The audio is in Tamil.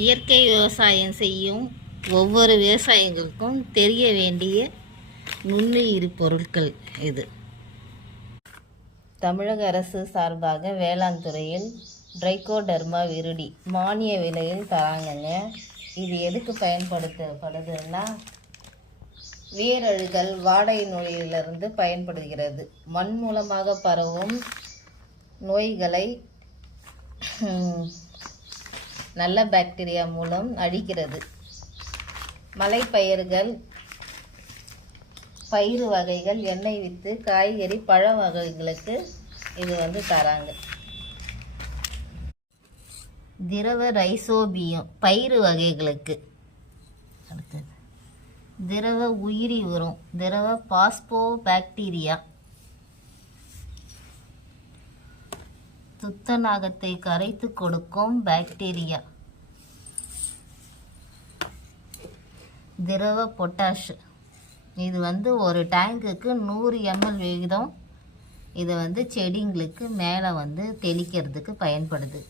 இயற்கை விவசாயம் செய்யும் ஒவ்வொரு விவசாயிகளுக்கும் தெரிய வேண்டிய நுண்ணுயிர் பொருட்கள் இது. தமிழக அரசு சார்பாக வேளாண் துறையில் ட்ரைகோடர்மா விருடி மானிய விலையில் தராங்கங்க. இது எதுக்கு பயன்படுத்தப்படுதுன்னா, வேரழுகல் வாடகை நோயிலிருந்து பயன்படுகிறது. மண் மூலமாக பரவும் நோய்களை நல்ல பாக்டீரியா மூலம் அழிக்கிறது. மலைப்பயிர்கள், பயிறு வகைகள், எண்ணெய் வித்து, காய்கறி, பழ வகைகளுக்கு இது தராங்க. திரவ ரைசோபியம் பயிறு வகைகளுக்கு. அடுத்தது திரவ உயிரி உரம், திரவ பாஸ்போ பாக்டீரியா துத்தநாகத்தை கரைத்து கொடுக்கும் பாக்டீரியா. திரவ பொட்டாஷ், இது ஒரு டேங்குக்கு 100 ml விகிதம். இதை செடிங்களுக்கு மேலே தெளிக்கிறதுக்கு பயன்படுது.